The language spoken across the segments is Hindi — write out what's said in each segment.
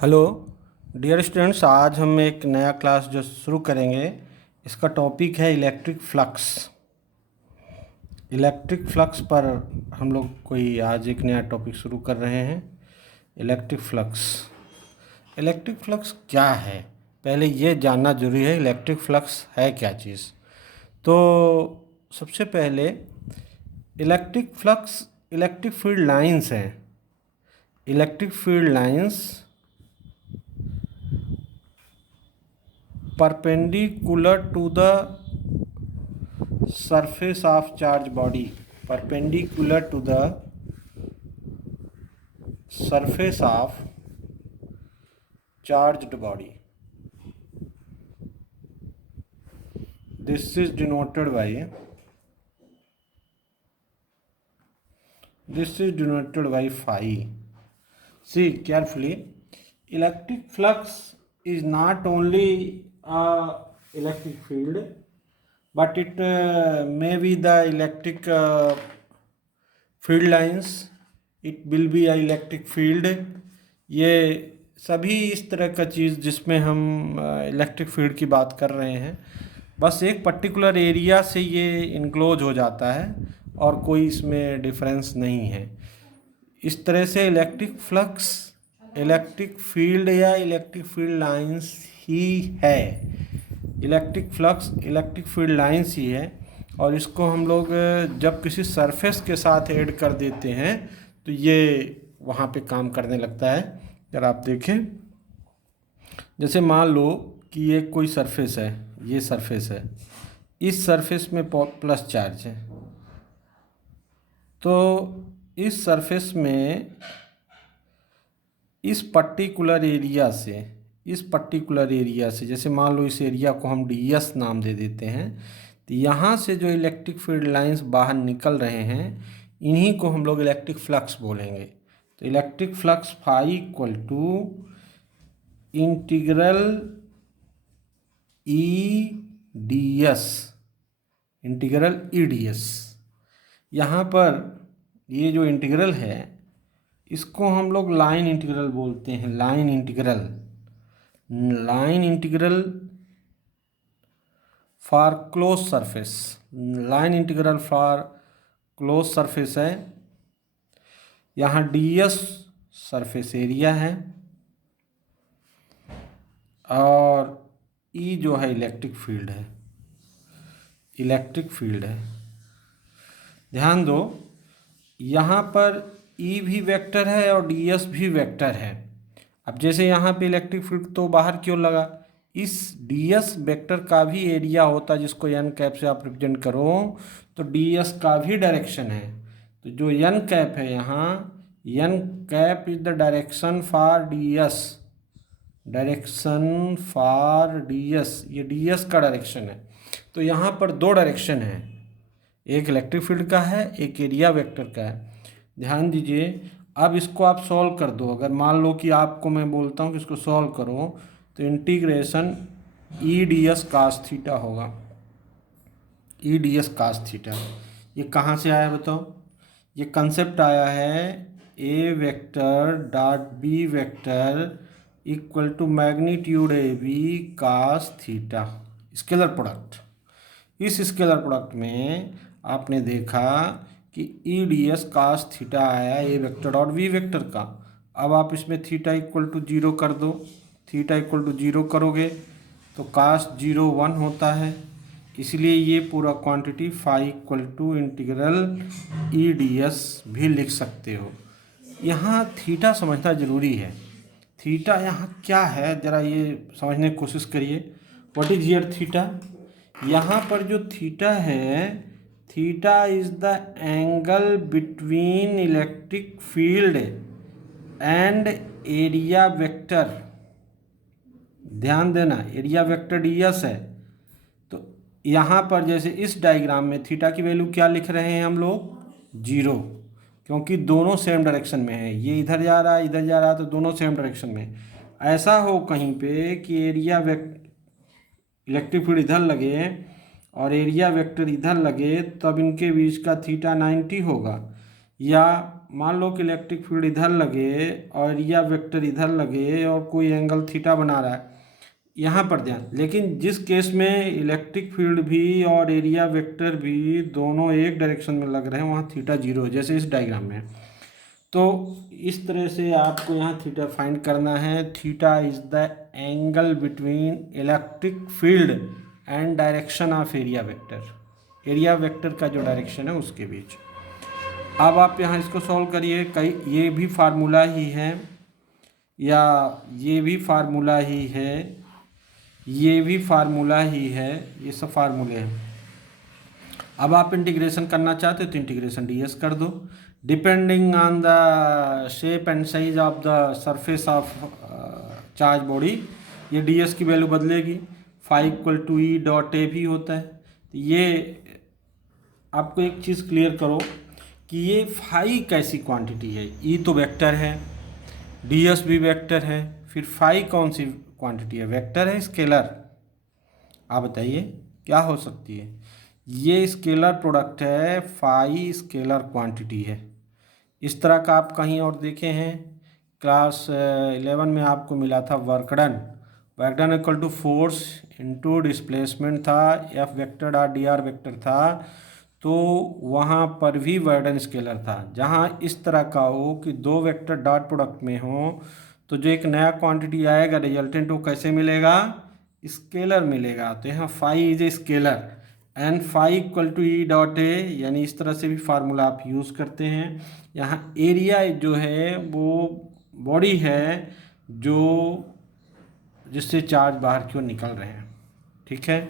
हेलो डियर स्टूडेंट्स, आज हम एक नया क्लास जो शुरू करेंगे इसका टॉपिक है इलेक्ट्रिक फ्लक्स। इलेक्ट्रिक फ्लक्स पर हम लोग कोई आज एक नया टॉपिक शुरू कर रहे हैं। Electric flux. इलेक्ट्रिक फ्लक्स क्या है, पहले ये जानना जरूरी है। इलेक्ट्रिक फ्लक्स है क्या चीज़? तो सबसे पहले electric flux electric field lines हैं। Electric field lines perpendicular to the surface of charge body, perpendicular to the surface of charged body. This is denoted by phi. See carefully, electric flux is not only a electric field, but it may be the electric field lines. It will be a electric field. ये सभी इस तरह का चीज़ जिसमें हम इलेक्ट्रिक फील्ड की बात कर रहे हैं, बस एक पर्टिकुलर एरिया से ये इनक्लोज हो जाता है और कोई इसमें डिफरेंस नहीं है। इस तरह से इलेक्ट्रिक फ्लक्स इलेक्ट्रिक फील्ड या इलेक्ट्रिक फील्ड लाइंस ही है। Electric flux electric field lines ही है, और इसको हम लोग जब किसी सरफेस के साथ ऐड कर देते हैं तो ये वहाँ पे काम करने लगता है। अगर आप देखें, जैसे मान लो कि ये कोई सरफेस है, ये सरफेस है, इस सरफेस में प्लस चार्ज है, तो इस सरफेस में इस पर्टिकुलर एरिया से जैसे मान लो इस एरिया को हम ds नाम दे देते हैं, तो यहाँ से जो इलेक्ट्रिक फील्ड लाइंस बाहर निकल रहे हैं इन्हीं को हम लोग इलेक्ट्रिक फ्लक्स बोलेंगे। तो electric flux phi equal to integral EDS। यहाँ पर ये जो इंटीग्रल है इसको हम लोग लाइन इंटीग्रल बोलते हैं। Line integral for close surface. Line integral for close surface है। यहाँ ds सरफेस एरिया है और E जो है इलेक्ट्रिक फील्ड है। ध्यान दो, यहाँ पर E भी वेक्टर है और ds भी वेक्टर है। अब जैसे यहाँ पे इलेक्ट्रिक फील्ड तो बाहर क्यों लगा, इस ds वेक्टर का भी एरिया होता है जिसको n कैप से आप रिप्रेजेंट करो, तो ds का भी डायरेक्शन है। तो जो n कैप है यहाँ, n cap is the direction for ds, ये ds का डायरेक्शन है। तो यहाँ पर दो डायरेक्शन है, एक इलेक्ट्रिक फील्ड का है, एक एरिया वेक्टर का है। ध्यान दीजिए, अब इसको आप सॉल्व कर दो। अगर मान लो कि आपको मैं बोलता हूँ कि इसको सॉल्व करो, तो इंटीग्रेशन EDS cos थीटा होगा। EDS cos थीटा ये कहाँ से आया बताओ? ये कंसेप्ट आया है A vector dot B vector equal to magnitude AB cos theta, scalar product. इस स्केलर प्रोडक्ट में आपने देखा कि EDS cos थीटा आया A वेक्टर और B वेक्टर का। अब आप इसमें थीटा इक्वल टू 0 कर दो। थीटा इक्वल टू 0 करोगे तो cos 0 1 होता है, इसलिए ये पूरा quantity phi equal to integral EDS भी लिख सकते हो। यहाँ थीटा समझना ज़रूरी है। थीटा यहाँ क्या है, ज़रा ये समझने की कोशिश करिए। What is your theta? यहाँ पर जो थीटा है, theta is the angle between electric field and area vector. ध्यान देना, एरिया वेक्टर ds है। तो यहाँ पर जैसे इस डायग्राम में थीटा की वैल्यू क्या लिख रहे हैं हम लोग? 0, क्योंकि दोनों सेम डायरेक्शन में है। ये इधर जा रहा है, इधर जा रहा है, तो दोनों सेम डायरेक्शन में। ऐसा हो कहीं पे कि इलेक्ट्रिक फील्ड इधर लगे और एरिया वेक्टर इधर लगे, तब इनके बीच का थीटा 90 होगा, या मान लो कि इलेक्ट्रिक फील्ड इधर लगे और एरिया वेक्टर इधर लगे और कोई एंगल थीटा बना रहा है, यहाँ पर ध्यान, लेकिन जिस केस में इलेक्ट्रिक फील्ड भी और एरिया वेक्टर भी दोनों एक डायरेक्शन में लग रहे हैं वहाँ थीटा जीरो है, जैसे इस डायग्राम में। तो इस तरह से आपको यहाँ थीटा फाइंड करना है। Theta is the angle between electric field and direction of area vector, area vector का जो डायरेक्शन है उसके बीच। अब आप यहाँ इसको सॉल्व करिए, कई ये भी फार्मूला ही है या ये भी फार्मूला ही है, ये भी फार्मूला ही है, ये सब फार्मूले हैं। अब आप इंटीग्रेशन करना चाहते हो तो इंटीग्रेशन ds कर दो, depending on the shape and size of the surface of charge body, ये ds की वैल्यू बदलेगी। Phi equal to E dot A भी होता है। तो ये आपको एक चीज़ क्लियर करो कि ये फाई कैसी क्वांटिटी है। ई तो वेक्टर है, ds भी वेक्टर है, फिर फाई कौन सी क्वांटिटी है, वेक्टर है स्केलर? आप बताइए क्या हो सकती है? ये स्केलर प्रोडक्ट है, फाई स्केलर क्वांटिटी है। इस तरह का आप कहीं और देखे हैं? क्लास 11 में आपको मिला था work done, work done equal to force into displacement था, F vector dot D R vector था। तो वहाँ पर भी वर्क डन स्केलर था। जहाँ इस तरह का हो कि दो वेक्टर डॉट प्रोडक्ट में हो तो जो एक नया क्वांटिटी आएगा रिजल्टेंट वो कैसे मिलेगा? स्केलर मिलेगा। तो यहाँ phi is a scalar and phi equal to E dot A, यानी इस तरह से भी फार्मूला आप यूज़ करते हैं। यहाँ एरिया जो है वो बॉडी है जो जिससे चार्ज बाहर की ओर निकल रहे हैं, ठीक है।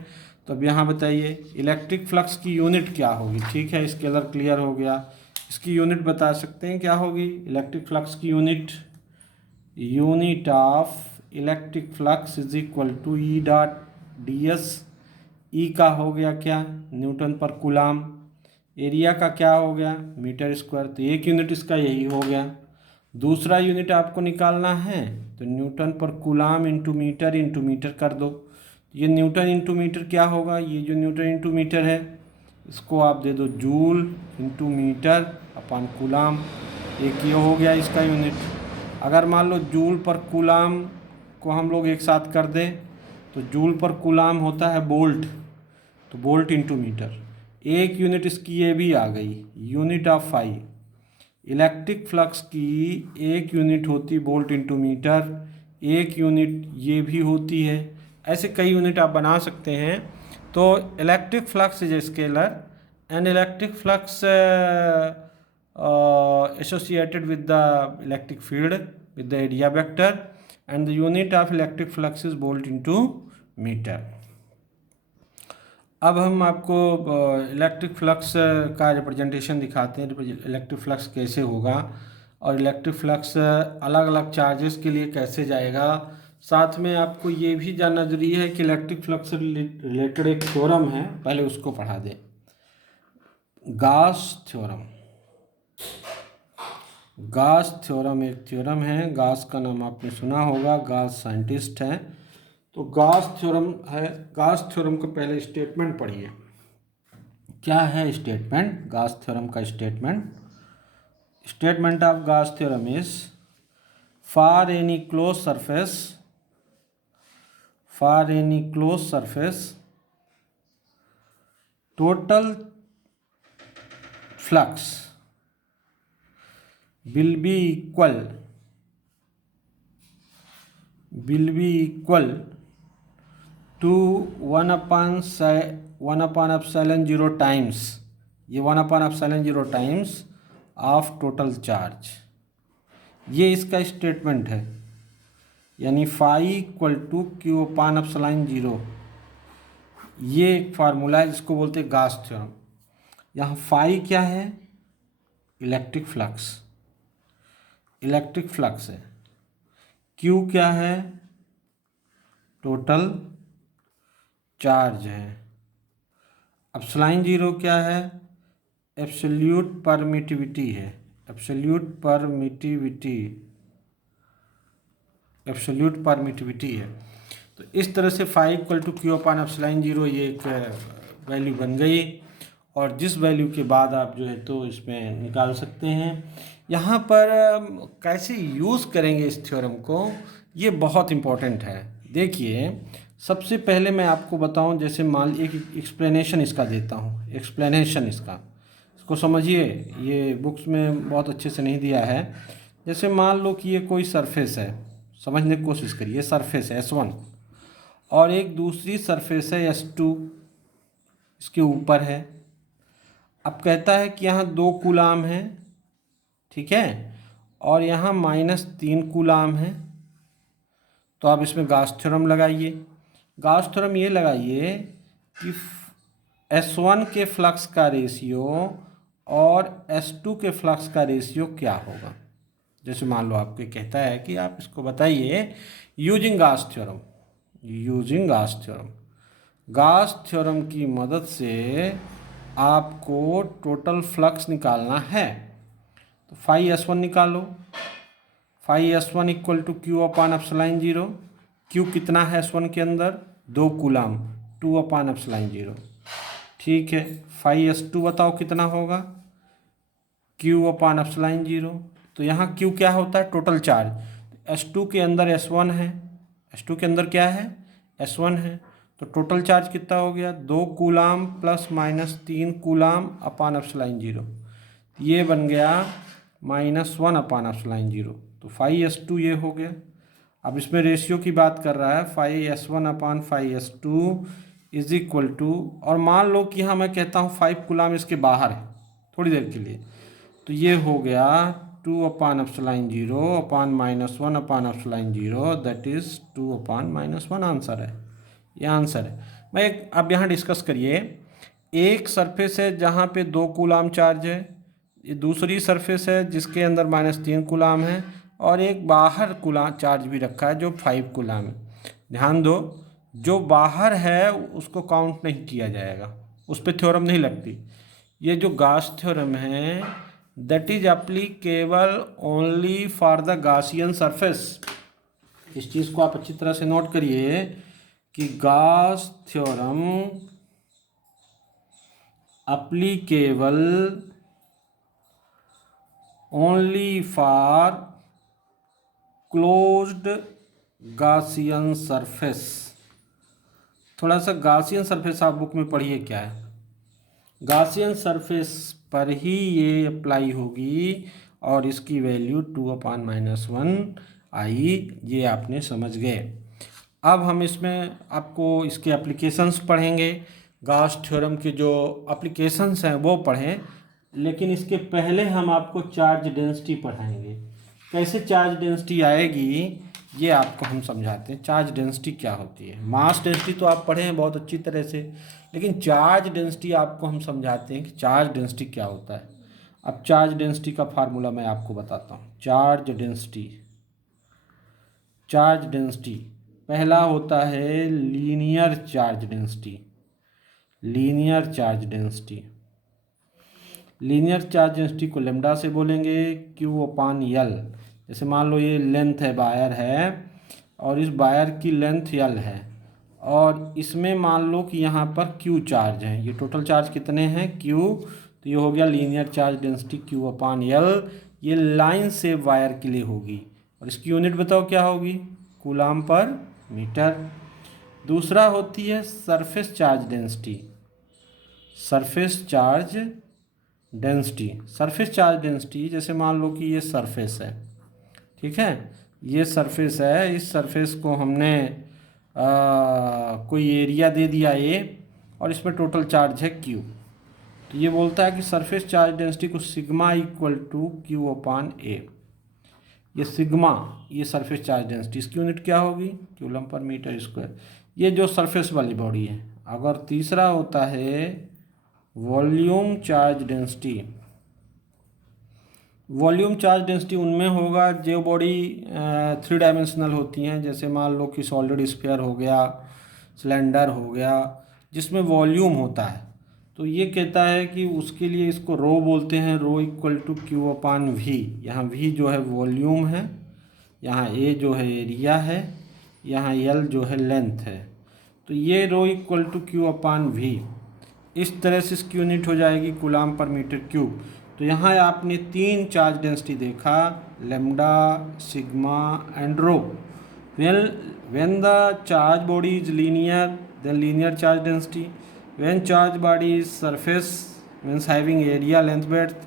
तो अब यहाँ बताइए इलेक्ट्रिक फ्लक्स की यूनिट क्या होगी? ठीक है, स्केलर क्लियर हो गया। इसकी यूनिट बता सकते हैं क्या होगी? इलेक्ट्रिक फ्लक्स की unit, unit of electric flux is equal to E dot D S. E का हो गया क्या? न्यूटन पर कूलाम। एरिया का क्या हो गया? Metre square. तो एक यूनिट इसका यही हो गया। दूसरा यूनिट आपको निकालना है तो न्यूटन पर कूलाम इंटू मीटर कर दो। ये न्यूटन इंटू मीटर क्या होगा? ये जो न्यूटन इंटू मीटर है इसको आप दे दो joule into metre upon coulomb. एक ये हो गया इसका यूनिट। अगर मान लो जूल पर कूलाम को हम लोग एक साथ कर दें तो जूल पर कूलाम होता है बोल्ट, तो बोल्ट इंटू मीटर। एक यूनिट इसकी ये भी आ गई, unit of phi. Electric flux की एक यूनिट होती बोल्ट इंटू मीटर, एक यूनिट ये भी होती है। ऐसे कई यूनिट आप बना सकते हैं। तो electric flux is a scalar and electric flux associated with the electric field with the area vector and the unit of electric flux is volt into meter। अब हम आपको इलेक्ट्रिक फ्लक्स का रिप्रेजेंटेशन दिखाते हैं, इलेक्ट्रिक फ्लक्स कैसे होगा और इलेक्ट्रिक फ्लक्स अलग अलग चार्जेस के लिए कैसे जाएगा। साथ में आपको ये भी जानना जरूरी है कि इलेक्ट्रिक फ्लक्स से रिलेटेड एक थ्योरम है, पहले उसको पढ़ा दें। गॉस थ्योरम, गॉस थ्योरम एक थ्योरम है। गॉस का नाम आपने सुना होगा, गॉस साइंटिस्ट हैं। तो गॉस थ्योरम है। गॉस थ्योरम का पहले स्टेटमेंट पढ़िए। क्या है स्टेटमेंट? गॉस थ्योरम का statement of Gauss theorem is for any close surface total flux will be equal to 1 upon epsilon 0 times, ये 1 upon epsilon 0 times of total charge. ये इसका स्टेटमेंट है, यानी phi equal to Q upon epsilon 0। ये एक फार्मूला है जिसको बोलते हैं गॉस थ्योरम। यहाँ फाई क्या है? इलेक्ट्रिक फ्लक्स है। Q क्या है? टोटल चार्ज है। एप्सिलॉन 0 क्या है? एब्सोल्यूट परमिटिविटी है। एब्सोल्यूट परमिटिविटी है। तो इस तरह से phi equal to Q upon epsilon 0 ये एक वैल्यू बन गई और जिस वैल्यू के बाद आप जो है तो इसमें निकाल सकते हैं। यहाँ पर कैसे यूज़ करेंगे इस थ्योरम को, ये बहुत इम्पोर्टेंट है। देखिए, सबसे पहले मैं आपको बताऊं, जैसे मान एक एक्सप्लेनेशन इसका देता हूँ, एक्सप्लेनेशन इसको समझिए, ये बुक्स में बहुत अच्छे से नहीं दिया है। जैसे मान लो कि ये कोई सरफेस है, समझने की कोशिश करिए, सरफेस है S1 और एक दूसरी सरफेस है S2 इसके ऊपर है। अब कहता है कि यहाँ 2 कूलाम है, ठीक है, और यहाँ -3 कूलाम है। तो आप इसमें गाउस थ्योरम लगाइए। गाउस थ्योरम ये लगाइए कि S1 के फ्लक्स का रेशियो और S2 के फ्लक्स का रेशियो क्या होगा। जैसे मान लो आपके कहता है कि आप इसको बताइए using Gauss theorem, using Gauss theorem. Gauss theorem की मदद से आपको टोटल फ्लक्स निकालना है। तो फाई S1 निकालो, phi S1 equal to Q upon epsilon 0। Q कितना है S1 के अंदर, 2 कूलाम, 2 अपान एप्सिलॉन 0, ठीक है। फाई S2 बताओ कितना होगा, Q अपान एप्सिलॉन 0। तो यहाँ Q क्या होता है, टोटल चार्ज। S2 के अंदर S1 है, S2 के अंदर क्या है, S1 है। तो टोटल चार्ज कितना हो गया, 2 कूलाम प्लस -3 कूलाम अपान एप्सिलॉन 0। ये बन गया -1 अपान एप्सिलॉन 0। तो फाई S2 ये हो गया। अब इसमें रेशियो की बात कर रहा है, phi S1 upon phi S2 is equal to, और मान लो कि हाँ मैं कहता हूँ 5 कूलाम इसके बाहर है थोड़ी देर के लिए, तो ये हो गया 2 upon epsilon 0 upon -1 upon epsilon 0, that is 2 upon -1। Answer है, ये आंसर है। अब यहाँ डिस्कस करिए, एक सरफेस है जहाँ पे 2 कूलाम चार्ज है, ये दूसरी सरफेस है जिसके अंदर -3 कूलाम है, और एक बाहर कूलाम चार्ज भी रखा है जो 5 कूलाम है। ध्यान दो, जो बाहर है उसको काउंट नहीं किया जाएगा, उस पर थ्योरम नहीं लगती। ये जो गाउस थ्योरम है that is applicable only for the Gaussian surface. इस चीज़ को आप अच्छी तरह से नोट करिए कि Gauss theorem applicable only for closed Gaussian surface. थोड़ा सा गाउसियन सरफेस आप बुक में पढ़िए क्या है, गाउसियन सरफेस पर ही ये अप्लाई होगी, और इसकी वैल्यू 2 अपान -1 आई, ये आपने समझ गए। अब हम इसमें आपको इसके एप्लीकेशंस पढ़ेंगे, गाउस थ्योरम के जो एप्लीकेशंस हैं वो पढ़ें, लेकिन इसके पहले हम आपको चार्ज डेंसिटी पढ़ाएंगे। कैसे चार्ज डेंसिटी आएगी ये आपको हम समझाते हैं। चार्ज डेंसिटी क्या होती है, मास डेंसिटी तो आप पढ़े हैं बहुत अच्छी तरह से, लेकिन चार्ज डेंसिटी आपको हम समझाते हैं कि चार्ज डेंसिटी क्या होता है। अब चार्ज डेंसिटी का फार्मूला मैं आपको बताता हूँ। चार्ज डेंसिटी, चार्ज डेंसिटी पहला होता है linear charge density, linear charge density. Linear charge density को लेमडा से बोलेंगे, Q अपान L। जैसे मान लो ये लेंथ है, वायर है, और इस वायर की लेंथ L है, और इसमें मान लो कि यहाँ पर Q चार्ज है। ये टोटल चार्ज कितने हैं, Q। तो ये हो गया लीनियर चार्ज डेंसिटी Q अपान L। ये लाइन से वायर के लिए होगी, और इसकी यूनिट बताओ क्या होगी, कूलाम पर मीटर। दूसरा होती है surface charge density, surface charge density. Surface charge density, जैसे मान लो कि ये सरफेस है, ठीक है, ये सरफेस है, इस सरफेस को हमने कोई एरिया दे दिया A, और इसमें टोटल चार्ज है Q। तो ये बोलता है कि सरफेस चार्ज डेंसिटी को sigma equal to Q upon A। ये सिग्मा, ये सरफेस चार्ज डेंसिटी, इसकी यूनिट क्या होगी, कूलम पर मीटर स्क्वायर। ये जो सरफेस वाली बॉडी है। अगर तीसरा होता है volume charge density. Volume charge density उनमें होगा जो बॉडी 3 डायमेंशनल होती हैं, जैसे मान लो कि सॉलिड स्फीयर हो गया, सिलेंडर हो गया, जिसमें वॉल्यूम होता है। तो ये कहता है कि उसके लिए इसको रो बोलते हैं, rho equal to Q upon V। यहाँ V जो है वॉल्यूम है, यहाँ A जो है एरिया है, यहाँ L जो है लेंथ है। तो ये rho equal to Q upon V। इस तरह से इसकी यूनिट हो जाएगी कूलाम पर मीटर क्यूब। तो यहाँ आपने 3 चार्ज डेंसिटी देखा, lambda, sigma and rho. when the charge body is linear, then linear charge density. When charge body is surface, means having area, length, breadth.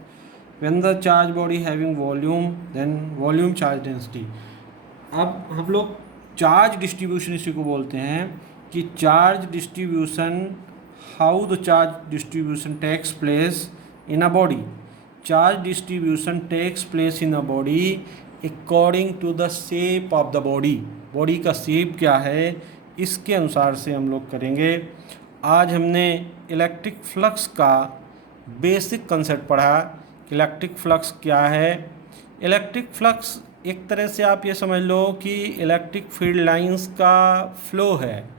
When the charge body having volume, then volume charge density. अब हम लोग चार्ज डिस्ट्रीब्यूशन इसी को बोलते हैं कि charge distribution, how the charge distribution takes place in a body. Charge distribution takes place in a body according to the shape of the body. Body का शेप क्या है इसके अनुसार से हम लोग करेंगे। आज हमने इलेक्ट्रिक फ्लक्स का बेसिक कंसेप्ट पढ़ा कि इलेक्ट्रिक फ्लक्स क्या है। इलेक्ट्रिक फ्लक्स एक तरह से आप ये समझ लो कि इलेक्ट्रिक फील्ड लाइंस का फ्लो है।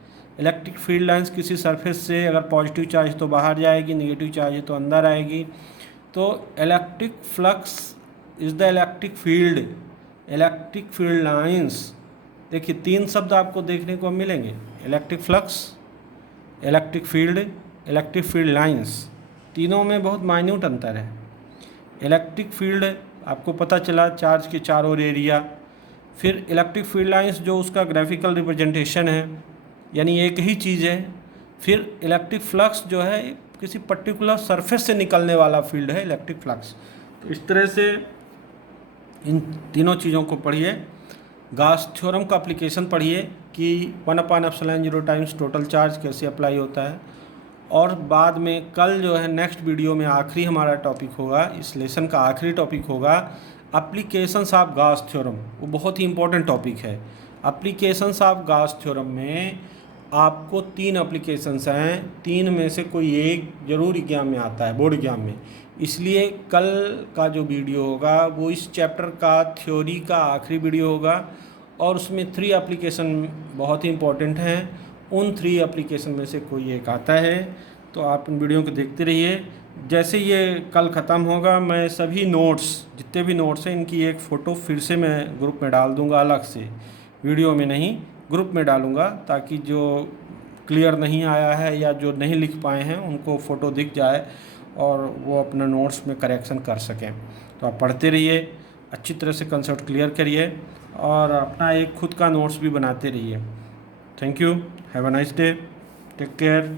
इलेक्ट्रिक फील्ड लाइंस किसी सरफेस से अगर पॉजिटिव चार्ज तो बाहर जाएगी, नेगेटिव चार्ज तो अंदर आएगी। तो electric flux is the electric field lines. देखिए 3 शब्द आपको देखने को मिलेंगे, electric flux, electric field lines. तीनों में बहुत माइन्यूट अंतर है। इलेक्ट्रिक फील्ड आपको पता चला चार्ज के चारों एरिया, फिर इलेक्ट्रिक फील्ड लाइंस जो उसका ग्राफिकल रिप्रेजेंटेशन है, यानी एक ही चीज़ है। फिर इलेक्ट्रिक फ्लक्स जो है किसी पर्टिकुलर सरफेस से निकलने वाला फील्ड है इलेक्ट्रिक फ्लक्स। तो इस तरह से इन तीनों चीज़ों को पढ़िए। गॉस थ्योरम का एप्लीकेशन पढ़िए कि 1/ε0 टाइम्स टोटल चार्ज कैसे अप्लाई होता है। और बाद में कल जो है नेक्स्ट वीडियो में आखिरी हमारा टॉपिक होगा, इस लेसन का आखिरी टॉपिक होगा एप्लीकेशंस ऑफ गॉस थ्योरम। वो बहुत ही इंपॉर्टेंट टॉपिक है। एप्लीकेशंस ऑफ गॉस थ्योरम में आपको 3 एप्लीकेशंस हैं, 3 में से कोई एक जरूर एग्जाम में आता है, बोर्ड एग्जाम में। इसलिए कल का जो वीडियो होगा वो इस चैप्टर का थ्योरी का आखिरी वीडियो होगा और उसमें 3 एप्लीकेशन बहुत ही इंपॉर्टेंट हैं। उन 3 एप्लीकेशन में से कोई एक आता है। तो आप इन वीडियो को देखते रहिए। जैसे ये कल ख़त्म होगा मैं सभी नोट्स, जितने भी नोट्स हैं, इनकी एक फ़ोटो फिर से मैं ग्रुप में डाल दूंगा, अलग से, वीडियो में नहीं, ग्रुप में डालूंगा, ताकि जो क्लियर नहीं आया है या जो नहीं लिख पाए हैं उनको फ़ोटो दिख जाए और वो अपना नोट्स में करेक्शन कर सकें। तो आप पढ़ते रहिए, अच्छी तरह से कंसेप्ट क्लियर करिए और अपना एक खुद का नोट्स भी बनाते रहिए। Thank you, have a nice day, take care.